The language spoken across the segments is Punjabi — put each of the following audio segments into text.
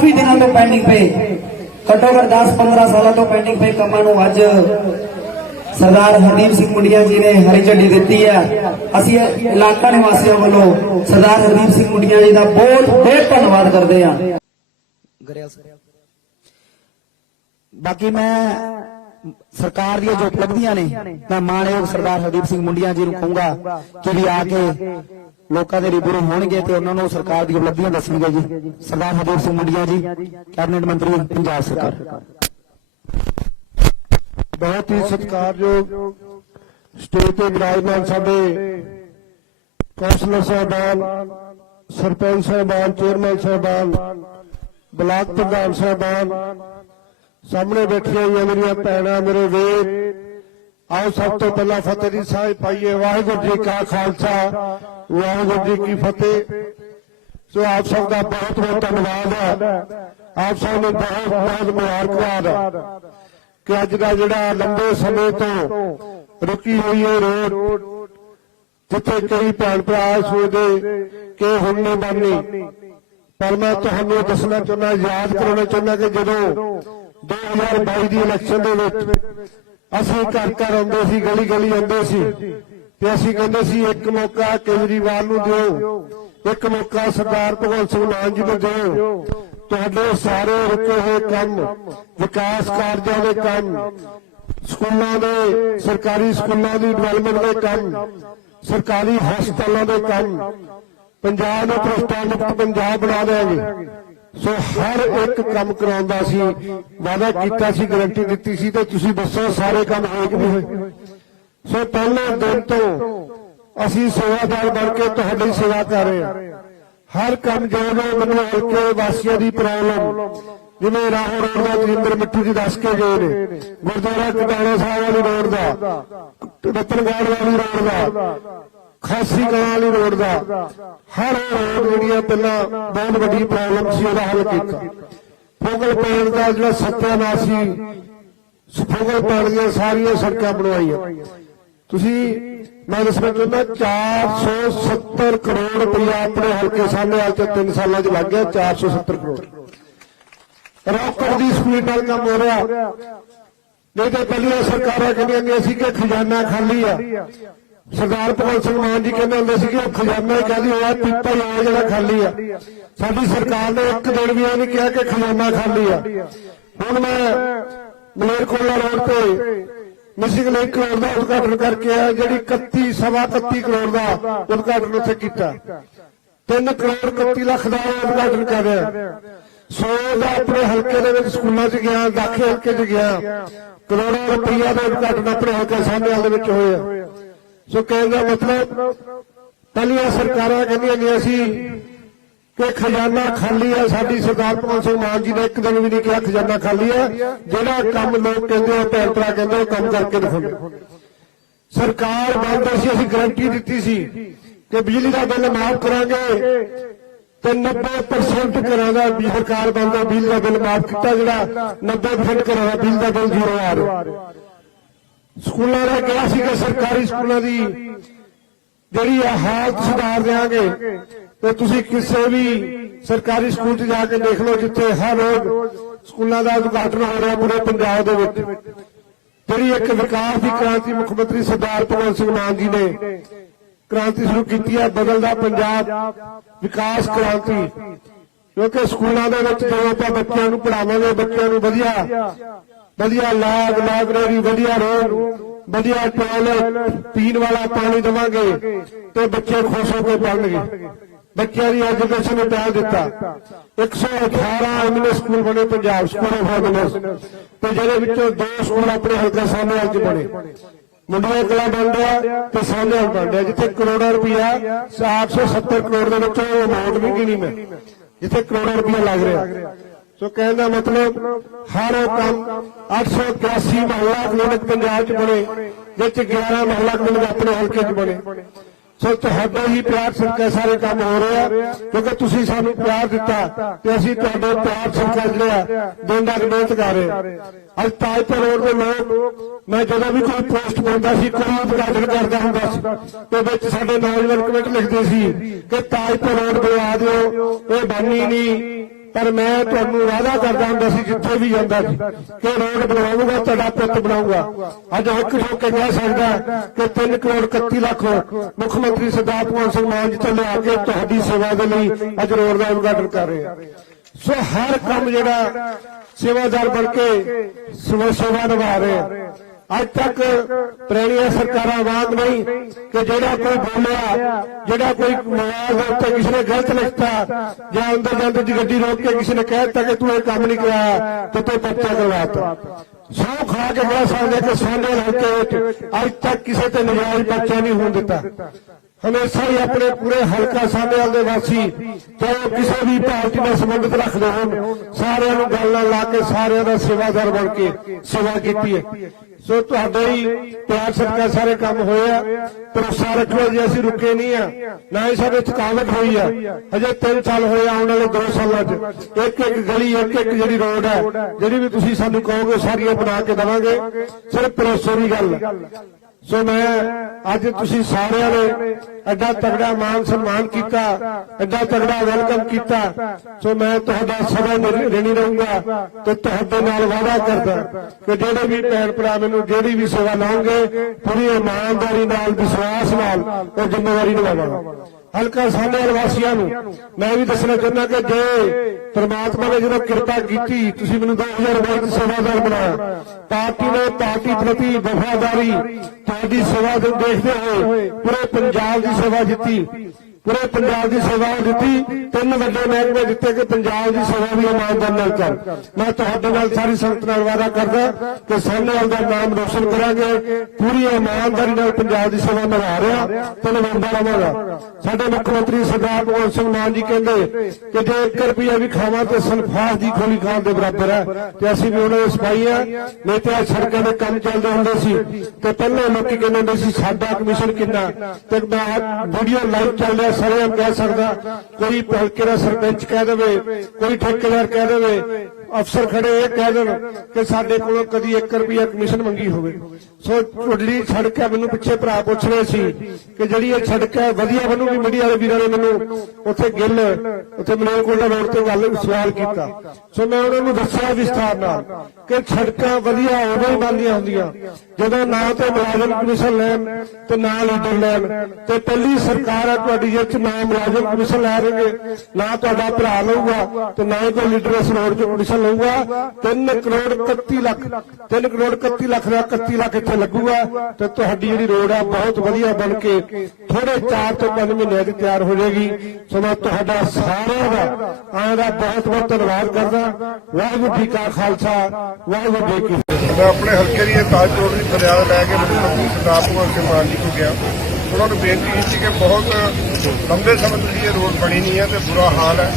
ਕਾਫੀ ਦਿਨਾਂ ਤੋਂ ਪੈਂਡਿੰਗ ਪਏ। ਘੱਟੋ ਘੱਟ 10-15 ਸਾਲਾਂ ਤੋਂ ਪੈਂਡਿੰਗ ਪਏ ਕੰਮਾਂ ਨੂੰ ਅੱਜ ਸਰਦਾਰ ਹਰਦੀਪ ਸਿੰਘ ਮੁੰਡੀਆਂ ਜੀ ਨੇ ਹਰੀ ਝੰਡੀ ਦਿੱਤੀ ਹੈ। ਅਸੀਂ ਇਲਾਕਾ ਨਿਵਾਸੀਆਂ ਵੱਲੋਂ ਸਰਦਾਰ ਹਰਦੀਪ ਸਿੰਘ ਮੁੰਡੀਆਂ ਜੀ ਦਾ ਬਹੁਤ ਬਹੁਤ ਧੰਨਵਾਦ ਕਰਦੇ ਹਾਂ। ਬਾਕੀ ਮੈਂ ਸਰਕਾਰ ਦੀਆਂ ਜੋ ਉਪਲਬਧੀਆਂ ਨੇ ਮੈਂ ਮਾਣਯੋਗ ਸਰਦਾਰ ਹਰਦੀਪ ਸਿੰਘ ਮੁੰਡੀਆਂ ਜੀ ਨੂੰ ਕਹੂੰਗਾ ਕਿ ਵੀ ਆ ਕੇ ਲੋਕਾਂ ਦੇ ਰੂਬਰੂ ਹੋਣਗੇ ਤੇ ਉਹਨਾਂ ਨੂੰ ਸਰਕਾਰ ਦੀਆਂ ਉਪਲਬਧੀਆਂ ਦੱਸਣਗੇ ਜੀ। ਸਰਦਾਰ ਹਰਦੀਪ ਸਿੰਘ ਮੁੰਡੀਆਂ ਜੀ ਕੈਬਨਿਟ ਮੰਤਰੀ ਪੰਜਾਬ ਸਰਕਾਰ। ਬਹੁਤ ਹੀ ਸਤਿਕਾਰਯੋਗ ਸਟੇਜ ਤੇ ਵਿਰਾਜਮਾਨ ਸਾਡੇ ਕੌਂਸਲਰ ਸਾਹਿਬਾਨ ਸਰਪੰਚ ਸਾਹਿਬਾਨ ਚੇਅਰਮੈਨ ਸਾਹਿਬਾਨ ਬਲਾਕ ਪ੍ਰਧਾਨ ਸਾਹਿਬਾਨ ਸਾਹਮਣੇ ਬੈਠੀਆਂ ਹੋਈਆਂ ਮੇਰੀਆਂ ਭੈਣਾਂ, ਮੇਰੇ ਵੀਰ। ਆਓ, ਸਭ ਤੋਂ ਪਹਿਲਾਂ ਫਤਿਹ ਦੀ ਸਾਹਿਬ ਪਾਈਏ। ਵਾਹਿਗੁਰੂ ਜੀ ਕਾ ਖਾਲਸਾ, ਵਾਹਿਗੁਰੂ ਜੀ ਕੀ ਫਤਿਹ। ਸੋ ਆਪ ਸਭ ਦਾ ਬਹੁਤ ਬਹੁਤ ਧੰਨਵਾਦ ਹੈ। ਆਪ ਸਭ ਨੂੰ ਬਹੁਤ ਬਹੁਤ ਮੁਬਾਰਕਬਾਦ ਕਿ ਅੱਜ ਦਾ ਜਿਹੜਾ ਲੰਬੇ ਸਮੇਂ ਤੋਂ ਰੁਕੀ ਹੋਈ ਹੈ ਰੋਡ, ਜਿੱਥੇ ਕਈ ਭੈਣ ਭਰਾ ਸੋਚਦੇ ਕਿ ਹੁਣ ਨਹੀਂ ਬਣਨੀ। ਪਰ ਮੈਂ ਤੁਹਾਨੂੰ ਇਹ ਦੱਸਣਾ ਚਾਹੁੰਦਾ, ਯਾਦ ਕਰਾਉਣਾ ਚਾਹੁੰਦਾ ਕਿ ਜਦੋਂ 2022 ਦੀ ਇਲੈਕਸ਼ਨ ਦੇ ਵਿੱਚ ਅਸੀਂ ਘਰ ਘਰ ਆਉਂਦੇ ਸੀ, ਗਲੀ ਗਲੀ ਆਉਂਦੇ ਸੀ ਤੇ ਅਸੀਂ ਕਹਿੰਦੇ ਸੀ, ਇੱਕ ਮੌਕਾ ਕੇਜਰੀਵਾਲ ਨੂੰ ਦਿਓ, ਇੱਕ ਮੌਕਾ ਸਰਦਾਰ ਭਗਵੰਤ ਸਿੰਘ ਮਾਨ ਜੀ ਨੂੰ ਦਿਓ। ਤੁਹਾਡੇ ਸਾਰੇ ਰੁਕੇ ਹੋਏ ਕੰਮ, ਵਿਕਾਸ ਕਾਰਜਾਂ ਦੇ ਕੰਮ, ਸਕੂਲਾਂ ਦੇ, ਸਰਕਾਰੀ ਸਕੂਲਾਂ ਦੀ ਡਿਵੈਲਪਮੈਂਟ ਦੇ ਕੰਮ, ਸਰਕਾਰੀ ਹਸਪਤਾਲਾਂ ਦੇ ਕੰਮ, ਪੰਜਾਬ ਨੂੰ ਭ੍ਰਿਸ਼ਟਾਚਾਰ ਮੁਕਤ ਪੰਜਾਬ ਬਣਾ ਦੇਵਾਂਗੇ ਸੋ ਹਰ ਇੱਕ ਕੰਮ ਕਰਾਉਂਦਾ ਸੀ। ਵਾਅਦਾ ਕੀਤਾ ਸੀ, ਗਾਰੰਟੀ ਦਿੱਤੀ ਸੀ ਤੇ ਤੁਸੀਂ ਦੱਸੋ ਸਾਰੇ ਕੰਮ ਹੋਏ ਕਿ ਨਹੀਂ ਹੋਏ। ਸੋ ਪਹਿਲੇ ਦਿਨ ਤੋਂ ਅਸੀਂ ਸੇਵਾਦਾਰ ਬਣ ਕੇ ਤੁਹਾਡੀ ਸੇਵਾ ਕਰ ਰਹੇ ਹਾਂ। ਹਰ ਕੰਮ ਜੋ ਜੋ ਮੈਨੂੰ ਹਲਕੇ ਵਾਸੀਆਂ ਦੀ ਪ੍ਰੋਬਲਮ ਜਿਵੇਂ ਰਾਹੋਂ ਰੋਡ ਦਾ ਜਰਿੰਦਰ ਮਿੱਠੂ ਜੀ ਦੱਸ ਕੇ ਗਏ ਨੇ, ਗੁਰਦੁਆਰਾ ਕਟਾਣਾ ਸਾਹਿਬ ਵਾਲੀ ਰੋਡ ਦਾ, ਰਤਨਗੜ੍ਹ ਵਾਲੀ ਰੋਡ ਦਾ ਖਾਸੀ ਕਲਾਂ ਰੋਡ ਦਾ। ਹਰ ਰੋਡ ਜਿਹੜੀਆਂ ਪਹਿਲਾਂ ਬਹੁਤ ਵੱਡੀ ਪ੍ਰੋਬਲਮ ਸੀ, ਉਹਦਾ ਹੱਲ ਕੀਤਾ। ਫੋਗਲ ਪੈਣ ਦਾ ਜਿਹੜਾ ਸੱਤਿਆਨਾਸ਼ ਸੀ, ਫੋਗਲ ਪੈਣ ਦੀਆਂ ਸਾਰੀਆਂ ਸੜਕਾਂ ਬਣਵਾਈਆਂ। ਤੁਸੀਂ, ਮੈਂ ਦੱਸਣਾ ਚਾਹੁੰਦਾ 470 ਕਰੋੜ ਰੁਪਇਆ ਆਪਣੇ ਹਲਕੇ ਸਾਹਮਣੇ ਅੱਜ 3 ਸਾਲਾਂ 'ਚ ਲੱਗ ਗਿਆ 470 ਕਰੋੜ। ਰੌਕਟ ਦੀ ਸਪੀਡ ਨਾਲ ਕੰਮ ਹੋ ਰਿਹਾ। ਨਹੀਂ ਤਾਂ ਪਹਿਲੀਆਂ ਸਰਕਾਰਾਂ ਕਹਿੰਦੀਆਂ ਨੇ ਅਸੀਂ ਕਿ ਖਜ਼ਾਨਾ ਖਾਲੀ ਆ। ਸਰਦਾਰ ਭਗਵੰਤ ਸਿੰਘ ਮਾਨ ਜੀ ਕਹਿੰਦੇ ਹੁੰਦੇ ਸੀ ਕਿ ਉਹ ਖਜ਼ਾਨਾ ਹੀ ਕਹਦੀ ਹੋਇਆ, ਪੀਪਾ ਹੀ ਆ ਜਿਹੜਾ ਖਾਲੀ ਆ। ਸਾਡੀ ਸਰਕਾਰ ਨੇ ਇੱਕ ਦਿਨ ਵੀ ਇਹ ਨਹੀਂ ਕਿਹਾ ਕਿ ਖਜ਼ਾਨਾ ਖਾਲੀ ਆ। ਹੁਣ ਮੈਂ ਮਲੇਰਕੋਟਲਾ ਰੋਡ ਤੇ ਮਿਸਿੰਗ ਲਿੰਕ ਰੋਡ ਦਾ ਉਦਘਾਟਨ ਕਰਕੇ ਆ ਜਿਹੜੀ 31 ਸਵਾ 31 ਕਰੋੜ ਦਾ ਉਦਘਾਟਨ ਉੱਥੇ ਕੀਤਾ। 3 ਕਰੋੜ 31 ਲੱਖ ਦਾ ਉਦਘਾਟਨ ਕਰ ਰਿਹਾ। ਸੋ ਦਾ ਆਪਣੇ ਹਲਕੇ ਦੇ ਵਿੱਚ ਸਕੂਲਾਂ 'ਚ ਗਿਆ ਦਾਖੇ ਹਲਕੇ 'ਚ ਗਿਆ। ਕਰੋੜਾਂ ਰੁਪਈਆ ਦਾ ਉਦਘਾਟਨ ਆਪਣੇ ਹਲਕੇ ਸਾਹਮਣੇ ਦੇ ਵਿੱਚ ਹੋਇਆ। ਸੋ ਕਹਿਣ ਦਾ ਮਤਲਬ, ਪਹਿਲੀਆਂ ਸਰਕਾਰਾਂ ਕਹਿੰਦੀਆਂ ਨੇ ਅਸੀਂ ਕਿ ਖਜ਼ਾਨਾ ਖਾਲੀ ਹੈ, ਸਾਡੀ ਸਰਦਾਰ ਭਗਵੰਤ ਸਿੰਘ ਮਾਨ ਜੀ ਨੇ ਇੱਕ ਦਿਨ ਵੀ ਨਹੀਂ ਕਿਹਾ ਖਜ਼ਾਨਾ ਖਾਲੀ ਹੈ, ਜਿਹੜਾ ਕੰਮ ਲੋਕ ਕਹਿੰਦੇ ਆ, ਭੈਣ ਭਰਾ ਕਹਿੰਦੇ ਉਹ ਕੰਮ ਕਰਕੇ ਦਿਖਾਉਂਦੇ ਸਰਕਾਰ ਬਣਦਾ ਸੀ, ਅਸੀਂ ਗਾਰੰਟੀ ਦਿੱਤੀ ਸੀ ਕਿ ਬਿਜਲੀ ਦਾ ਬਿੱਲ ਮਾਫ ਕਰਾਂਗੇ ਤੇ 90% ਕਰਾਂਗਾ ਵੀ ਸਰਕਾਰ ਬਣਦਾ ਬਿਜਲੀ ਦਾ ਬਿੱਲ ਮਾਫ ਕੀਤਾ ਜਿਹੜਾ 90% ਕਰਾਂਗਾ ਬਿਜਲੀ ਦਾ ਬਿੱਲ ਜ਼ੀਰੋ ਆ ਰਿਹਾ। ਸਕੂਲਾਂ ਦਾ ਕਿਹਾ ਸੀ ਕਿ ਸਰਕਾਰੀ ਸਕੂਲਾਂ ਦੀ ਜਿਹੜੀ ਆ ਹਾਲਤ ਸੁਧਾਰ ਦੇਾਂਗੇ ਤੇ ਤੁਸੀਂ ਕਿਸੇ ਵੀ ਸਰਕਾਰੀ ਸਕੂਲ 'ਚ ਜਾ ਕੇ ਦੇਖ ਲਓ ਜਿੱਥੇ ਹਰ ਰੋਜ਼ ਸਕੂਲਾਂ ਦਾ ਉਦਘਾਟਨ ਹੋ ਰਿਹਾ ਪੂਰੇ ਪੰਜਾਬ ਦੇ ਵਿੱਚ। ਜਿਹੜੀ ਇੱਕ ਵਿਕਾਸ ਦੀ ਕ੍ਰਾਂਤੀ ਮੁੱਖ ਮੰਤਰੀ ਸਰਦਾਰ ਭਗਵੰਤ ਸਿੰਘ ਮਾਨ ਜੀ ਨੇ ਕ੍ਰਾਂਤੀ ਸ਼ੁਰੂ ਕੀਤੀ ਹੈ ਬਦਲਦਾ ਪੰਜਾਬ ਵਿਕਾਸ ਕ੍ਰਾਂਤੀ। ਕਿਉਂਕਿ ਸਕੂਲਾਂ ਦੇ ਵਿੱਚ ਜਦੋਂ ਆਪਾਂ ਬੱਚਿਆਂ ਨੂੰ ਪੜਾਵਾਂਗੇ ਬੱਚਿਆਂ ਨੂੰ ਵਧੀਆ ਵਧੀਆ ਲਾਗ ਲਾਇਬ੍ਰੇਰੀ ਵਧੀਆ ਰੋਡ ਵਧੀਆ ਟਾਇਲਟ ਪੀਣ ਵਾਲਾ ਪਾਣੀ ਦੇਵਾਂਗੇ ਤੇ ਬੱਚੇ ਖੁਸ਼ ਹੋ ਕੇ ਪੜ੍ਹਨਗੇ। ਬੱਚਿਆਂ ਦੀ ਐਜੂਕੇਸ਼ਨ ਨੂੰ ਟਾਇਲ ਦਿੱਤਾ। 118 ਐਮਐਲਏ ਸਕੂਲ ਬਣੇ ਪੰਜਾਬ ਸਕੂਲ ਆਫ ਐਮਐਲਏ ਤੇ ਜਿਹਦੇ ਵਿੱਚੋਂ ਦੋ ਸਕੂਲ ਆਪਣੇ ਹਲਕਾ ਸਾਹਮਣੇ ਅੱਜ ਬਣੇ। ਮੁੰਡਿਆ ਕਲਾ ਬਣ ਰਿਹਾ ਤੇ ਸਾਹਮਣੇ ਬਣ ਰਿਹਾ। ਜਿੱਥੇ ਕਰੋੜਾਂ ਰੁਪਇਆ 770 ਕਰੋੜ ਦੇ ਵਿੱਚੋਂ ਅਮਾਉਂਟ ਵੀ ਗਿਣੀ ਮੈਂ। ਜਿੱਥੇ ਕਰੋੜਾਂ ਰੁਪਇਆ ਲੱਗ ਰਿਹਾ। ਸੋ ਕਹਿਣ ਦਾ ਮਤਲਬ, ਹਰ ਉਹ ਕੰਮ 881 ਮਹੱਲਾ ਕਲੀਨਿਕ ਪੰਜਾਬ 'ਚ ਬਣੇ, ਵਿੱਚ 11 ਮਹੱਲਾ ਕਲੀਨਿਕ ਆਪਣੇ ਹਲਕੇ 'ਚ ਬਣੇ। ਸੋ ਤੁਹਾਡਾ ਹੀ ਪਿਆਰ ਸਦਕਾ ਸਾਰੇ ਕੰਮ ਹੋ ਰਿਹਾ ਕਿਉਂਕਿ ਤੁਸੀਂ ਸਾਨੂੰ ਪਿਆਰ ਦਿੱਤਾ ਤੇ ਅਸੀਂ ਤੁਹਾਡੇ ਪਿਆਰ ਸਦਕਾ ਜਿਹੜਾ ਦਿਨ ਦਾ ਮਿਹਨਤ ਕਰ ਰਹੇ ਅੱਜ ਤਾਜਪੁਰ ਰੋਡ ਦੇ ਲੋਕ, ਮੈਂ ਜਦੋਂ ਵੀ ਕੋਈ ਪੋਸਟ ਪਾਉਂਦਾ ਸੀ, ਕੋਈ ਉਦਘਾਟਨ ਕਰਦਾ ਹੁੰਦਾ ਸੀ, ਤੇ ਵਿੱਚ ਸਾਡੇ ਨੌਜਵਾਨ ਕਮੇਟੀ ਲਿਖਦੇ ਸੀ ਕਿ ਤਾਜਪੁਰ ਰੋਡ ਬਣਾ ਦਿਓ, ਇਹ ਬਾਨੀ ਨਹੀਂ। ਪਰ ਮੈਂ ਤੁਹਾਨੂੰ ਵਾਅਦਾ ਕਰਦਾ ਹੁੰਦਾ ਸੀ ਜਿੱਥੇ ਵੀ ਜਾਂਦਾ ਸੀ ਕਿ ਰੋਡ ਬਣਾਉਂਗਾ ਤੁਹਾਡਾ ਪੁੱਤ ਬਣਾਉਂਗਾ ਅੱਜ ਇੱਕ ਹੋ ਕੇ ਕਹਿ ਸਕਦਾ ਕਿ 3 ਕਰੋੜ 31 ਲੱਖ ਮੁੱਖ ਮੰਤਰੀ ਸਰਦਾਰ ਭਗਵੰਤ ਸਿੰਘ ਮਾਨ ਜੀ ਤੋਂ ਲਿਆ ਕੇ ਤੁਹਾਡੀ ਸੇਵਾ ਦੇ ਲਈ ਅੱਜ ਰੋਡ ਦਾ ਉਦਘਾਟਨ ਕਰ ਰਹੇ ਆ। ਸੋ ਹਰ ਕੰਮ ਜਿਹੜਾ ਸੇਵਾਦਾਰ ਬਣ ਕੇ ਸੇਵਾ ਸੇਵਾ ਨਿਭਾ ਰਹੇ ਆ। ਅੱਜ ਤੱਕ ਪੁਰਾਣੀਆਂ ਸਰਕਾਰਾਂ ਵਾਂਗ ਨਹੀਂ ਕਿ ਜਿਹੜਾ ਕੋਈ ਬੋਲਿਆ, ਜਿਹੜਾ ਕੋਈ ਮੋਬਾਈਲ ਦੇ ਉੱਤੇ ਕਿਸੇ ਨੇ ਗਲਤ ਲਿਖਤਾ ਜਾਂ ਅੰਦਰ ਜਾਂਦੇ ਦੀ ਗੱਡੀ ਰੋਕ ਕੇ ਕਿਸੇ ਨੇ ਕਹਿ ਦਿੱਤਾ ਕਿ ਤੂੰ ਇਹ ਕੰਮ ਨਹੀਂ ਕਰਾਇਆ ਤੇ ਤੂੰ ਪਰਚਾ ਕਰਵਾਤਾ ਸੌ ਖਾ ਕੇ ਬੜਾ ਸਕਦੇ ਕਿ ਸਾਡੇ ਹਲਕੇ ਵਿੱਚ ਅੱਜ ਤੱਕ ਕਿਸੇ ਤੇ ਨਜਾਇਜ਼ ਪਰਚਾ ਨਹੀਂ ਹੋਣ ਦਿੱਤਾ। ਹਮੇਸ਼ਾ ਹੀ ਆਪਣੇ ਪੂਰੇ ਹਲਕਾ ਸਾਹਮਣੇ ਦੇ ਵਾਸੀ ਚਾਹੇ ਉਹ ਕਿਸੇ ਵੀ ਪਾਰਟੀ ਨਾਲ ਸੰਬੰਧਿਤ ਰੱਖਦੇ ਹੋਣ ਸਾਰਿਆਂ ਨੂੰ ਗੱਲ ਨਾਲ ਲਾ ਕੇ ਸਾਰਿਆਂ ਦਾ ਸੇਵਾਦਾਰ ਬਣ ਕੇ ਸੇਵਾ ਕੀਤੀ ਹੈ। ਸੋ ਤੁਹਾਡੇ ਹੀ ਪਿਆਰ ਸਦਕਾ ਸਾਰੇ ਕੰਮ ਹੋਏ ਆ ਭਰੋਸਾ ਰੱਖੋ ਜੀ ਅਸੀਂ ਰੁਕੇ ਨਹੀਂ ਆ। ਨਾ ਹੀ ਸਾਡੇ ਥਕਾਵਟ ਹੋਈ ਆ। ਅਜੇ 3 ਸਾਲ ਹੋਏ ਆ, ਆਉਣ ਵਾਲੇ 2 ਸਾਲਾਂ 'ਚ। ਇੱਕ ਇੱਕ ਗਲੀ ਇੱਕ ਇੱਕ ਜਿਹੜੀ ਰੋਡ ਹੈ ਜਿਹੜੀ ਵੀ ਤੁਸੀਂ ਸਾਨੂੰ ਕਹੋਗੇ ਸਾਰੀਆਂ ਬਣਾ ਕੇ ਦੇਵਾਂਗੇ। ਸਿਰਫ ਭਰੋਸੇ ਦੀ ਗੱਲ। ਸੋ ਮੈਂ ਅੱਜ ਤੁਸੀਂ ਸਾਰਿਆਂ ਨੇ ਐਡਾ ਤਗੜਾ ਮਾਨ ਸਨਮਾਨ ਕੀਤਾ, ਐਡਾ ਤਗੜਾ ਵੈਲਕਮ ਕੀਤਾ। ਸੋ ਮੈਂ ਤੁਹਾਡਾ ਸਦਾ ਰਣੀ ਰਿਣੀ ਰਹੂੰਗਾ ਤੇ ਤੁਹਾਡੇ ਨਾਲ ਵਾਅਦਾ ਕਰਦਾ ਕਿ ਜਿਹੜੇ ਵੀ ਭੈਣ ਭਰਾ ਮੈਨੂੰ ਜਿਹੜੀ ਵੀ ਸੇਵਾ ਲਾਉਂਗੇ ਪੂਰੀ ਇਮਾਨਦਾਰੀ ਨਾਲ, ਵਿਸ਼ਵਾਸ ਨਾਲ ਉਹ ਜ਼ਿੰਮੇਵਾਰੀ ਨਿਭਾਵਾਂਗਾ। ਹਲਕਾ ਸਾਹਮਣੇ ਵਾਸੀਆਂ ਨੂੰ ਮੈਂ ਵੀ ਦੱਸਣਾ ਚਾਹੁੰਦਾ ਕਿ ਜੇ ਪ੍ਰਮਾਤਮਾ ਨੇ ਜਦੋਂ ਕਿਰਪਾ ਕੀਤੀ, ਤੁਸੀਂ ਮੈਨੂੰ 2022 ਚ ਸੇਵਾਦਾਰ ਬਣਾਇਆ। ਪਾਰਟੀ ਨੇ ਪਾਰਟੀ ਪ੍ਰਤੀ ਵਫਾਦਾਰੀ, ਤੁਹਾਡੀ ਸੇਵਾ ਨੂੰ ਦੇਖਦੇ ਹੋਏ ਪੂਰੇ ਪੰਜਾਬ ਦੀ ਸੇਵਾ ਜਿੱਤੀ। ਪੂਰੇ ਪੰਜਾਬ ਦੀ ਸੇਵਾ ਦਿੱਤੀ, ਤਿੰਨ ਵੱਡੇ ਮਹਿਕਮੇ ਦਿੱਤੇ ਕਿ ਪੰਜਾਬ ਦੀ ਸੇਵਾ ਵੀ ਇਮਾਨਦਾਰ ਨਾਲ ਕਰ ਮੈਂ ਤੁਹਾਡੇ ਨਾਲ ਸਾਰੀ ਸੰਗਤ ਨਾਲ ਵਾਅਦਾ ਕਰਦਾ ਕਿ ਸਾਹਮਣੇ ਵਾਲ ਦਾ ਨਾਮ ਰੋਸ਼ਨ ਕਰਾਂਗੇ। ਪੂਰੀ ਇਮਾਨਦਾਰੀ ਨਾਲ ਪੰਜਾਬ ਦੀ ਸੇਵਾ ਨਿਭਾ ਰਿਹਾ ਤੇ ਨਿਭਾਉਂਦਾ ਰਵਾਂਗਾ ਸਾਡੇ ਮੁੱਖ ਮੰਤਰੀ ਸਰਦਾਰ ਭਗਵੰਤ ਸਿੰਘ ਮਾਨ ਜੀ ਕਹਿੰਦੇ ਕਿ ਜੇ 1 ਰੁਪਿਆ ਵੀ ਖਾਵਾਂ ਤੇ ਸਨਫਾਸ ਦੀ ਖੋਲੀ ਖਾਣ ਦੇ ਬਰਾਬਰ ਹੈ। ਤੇ ਅਸੀਂ ਵੀ ਉਹਨਾਂ ਦੇ ਸਿਪਾਹੀ ਆ ਨਹੀਂ ਤੇ ਆਹ ਸੜਕਾਂ ਦੇ ਕੰਮ ਚੱਲਦੇ ਹੁੰਦੇ ਸੀ ਤੇ ਪਹਿਲਾਂ ਲੋਕੀ ਕਹਿੰਦੇ ਹੁੰਦੇ ਸੀ, ਸਾਡਾ ਕਮਿਸ਼ਨ ਕਿੰਨਾ? ਤੇ ਵੀਡੀਓ ਲਾਈਵ ਚੱਲ ਰਿਹਾ ਸਾਰੇ ਕਹਿ ਸਕਦਾ ਕੋਈ ਭਲਕੇ ਦਾ ਸਰਪੰਚ ਕਹਿ ਦੇਵੇ ਕੋਈ ਠੇਕੇਦਾਰ ਕਹਿ ਦੇਵੇ ਅਫਸਰ ਖੜੇ ਇਹ ਕਹਿ ਦੇਣ ਕਿ ਸਾਡੇ ਕੋਲੋਂ ਕਦੀ 1 ਰੁਪਿਆ ਕਮਿਸ਼ਨ ਮੰਗੀ ਹੋਵੇ। ਸੋ ਢੁੱਡਲੀ ਸੜਕ ਹੈ, ਮੈਨੂੰ ਪਿੱਛੇ ਭਰਾ ਪੁੱਛ ਰਹੇ ਸੀ ਕਿ ਜਿਹੜੀ ਇਹ ਸੜਕ ਹੈ, ਵਧੀਆ ਬਣੂਗੀ ਮੀਡੀਆ ਵਾਲੇ ਵੀਰਾਂ ਨੇ ਮੈਨੂੰ ਉੱਥੇ ਗਿੱਲ, ਉੱਥੇ ਮਲੇਰਕੋਟਲਾ ਰੋਡ ਤੇ ਗੱਲ, ਸਵਾਲ ਕੀਤਾ। ਸੋ ਮੈਂ ਉਹਨਾਂ ਨੂੰ ਦੱਸਿਆ ਵਿਸਥਾਰ ਨਾਲ ਕਿ ਸੜਕਾਂ ਵਧੀਆ ਉਦੋਂ ਹੀ ਬਣਦੀਆਂ ਹੁੰਦੀਆਂ, ਜਦੋਂ ਨਾ ਤੇ ਮੁਲਾਜ਼ਮ ਕਮਿਸ਼ਨ ਲੈਣ ਤੇ ਨਾ ਲੀਡਰ ਲੈਣ। ਤੇ ਪਹਿਲੀ ਸਰਕਾਰ ਹੈ ਤੁਹਾਡੀ, ਜਿਸ ਚ ਨਾ ਮੁਲਾਜ਼ਮ ਕਮਿਸ਼ਨ ਲੈ ਰਹੇ ਨਾ ਤੁਹਾਡਾ ਭਰਾ ਲਊਗਾ ਤੇ ਨਾ ਹੀ ਕੋਈ ਲੀਡਰ ਇਸ ਰੋਡ 'ਚ ਕਮਿਸ਼ਨ ਲਊਗਾ? 3 ਕਰੋੜ 31 ਲੱਖ। 3 ਕਰੋੜ 31 ਲੱਖ ਦਾ 31 ਲੱਖ ਇੱਥੇ ਲੱਗੂਗਾ। ਤੇ ਤੁਹਾਡੀ ਜਿਹੜੀ ਰੋਡ ਆ, ਬਹੁਤ ਵਧੀਆ ਬਣ ਕੇ ਥੋੜੇ 4 ਤੋਂ 5 ਮਹੀਨਿਆਂ ਦੀ ਤਿਆਰ ਹੋ ਜਾਏਗੀ। ਸੋ ਤੁਹਾਡਾ ਸਾਰਿਆਂ ਦਾ। ਆਂ ਦਾ ਬਹੁਤ ਬਹੁਤ ਧੰਨਵਾਦ ਕਰਦਾ। ਵਾਹਿਗੁਰੂ ਜੀ ਕਾ ਖਾਲਸਾ। ਵਾਹਿਗੁਰੂ ਜੀ ਕੀ ਫਤਿਹ। ਮੈਂ ਆਪਣੇ ਹਲਕੇ ਦੀ ਇਹ ਤਾਜਪੁਰ ਦੀ ਫਰਿਆਦ ਲੈ ਕੇ ਮੁੱਖ ਸਰਦਾਰ ਭਗਵੰਤ ਸਿੰਘ ਮਾਨ ਜੀ ਕੋਲ ਗਿਆ। ਉਹਨਾਂ ਨੂੰ ਬੇਨਤੀ ਕੀਤੀ ਕਿ ਬਹੁਤ ਲੰਬੇ ਸਮੇਂ ਤੋਂ ਇਹ ਰੋਡ ਬਣੀ ਨਹੀਂ ਹੈ ਤੇ ਬੁਰਾ ਹਾਲ ਹੈ।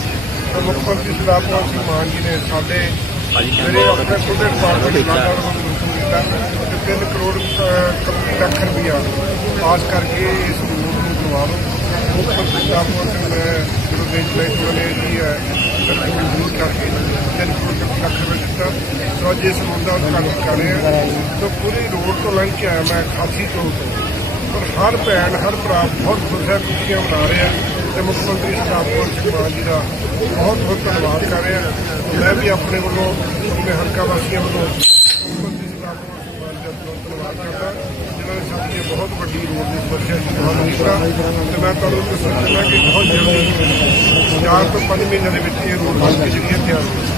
ਮੁੱਖ ਮੰਤਰੀ ਸਰਦਾਰ ਭਗਵੰਤ ਸਿੰਘ ਮਾਨ ਜੀ ਨੇ ਸਾਡੇ ਮੇਰੇ ਆਪਣੇ ਖੁਦ ਦੇ ਡਿਪਾਰਟਮੈਂਟ ਨਾਲ ਹੁਕਮ ਕੀਤਾ ਕਿ 3 ਕਰੋੜ ਅਹ, 31 ਲੱਖ ਰੁਪਇਆ ਪਾਸ ਕਰਕੇ ਇਸ ਰੋਡ ਨੂੰ ਕਰਵਾ ਦਿਓ ਮੁੱਖ ਮੰਤਰੀ ਸਰਦਾਰ ਭਗਵੰਤ ਸਿੰਘ ਨੇ ਜਦੋਂ ਦੇਸ਼ ਵਿੱਚ ਉਹਨੇ ਜੀ ਹੈ ਮਨਜ਼ੂਰ ਕਰਕੇ 3 ਕਰੋੜ 31 ਲੱਖ ਰੁਪਏ ਦਿੱਤਾ। ਸੋ ਅੱਜ ਇਸ ਰੋਡ ਦਾ ਉਦਘਾਟਨ ਕਰ ਰਹੇ ਹਾਂ। ਸੋ ਪੂਰੀ ਰੋਡ ਤੋਂ ਲੰਘ ਕੇ ਆਇਆ ਮੈਂ ਖਾਸੀ ਤੋਂ। ਪਰ ਹਰ ਭੈਣ ਹਰ ਭਰਾ ਬਹੁਤ ਖੁਸ਼ ਹੈ ਖੁਸ਼ੀਆਂ ਮਨਾ ਰਹੇ ਆ। ਤੇ ਮੁੱਖ ਮੰਤਰੀ ਸਰਦਾਰ ਭਗਵੰਤ ਸਿੰਘ ਮਾਨ ਜੀ ਦਾ ਬਹੁਤ ਬਹੁਤ ਧੰਨਵਾਦ ਕਰ ਰਿਹਾ ਮੈਂ ਵੀ ਆਪਣੇ ਵੱਲੋਂ, ਆਪਣੇ ਹਲਕਾ ਵਾਸੀਆਂ ਵੱਲੋਂ ਮੁੱਖ ਧੰਨਵਾਦ ਕਰਦਾ। ਜਿਨ੍ਹਾਂ ਨੇ ਸਾਡੀ ਇਹ ਬਹੁਤ ਵੱਡੀ ਰੋਡ ਦੀ ਸਮੱਸਿਆ ਦਾ ਹੱਲ ਕੀਤਾ ਤੇ ਮੈਂ ਤੁਹਾਨੂੰ ਦੱਸਣਾ ਚਾਹੁੰਦਾ ਕਿ ਬਹੁਤ ਜਲਦੀ, ਚਾਰ ਤੋਂ ਪੰਜ ਮਹੀਨਿਆਂ ਦੇ ਵਿੱਚ ਇਹ ਰੋਡ ਬਣ ਕੇ ਜਿਹੜੀ ਤਿਆਰ ਹੋ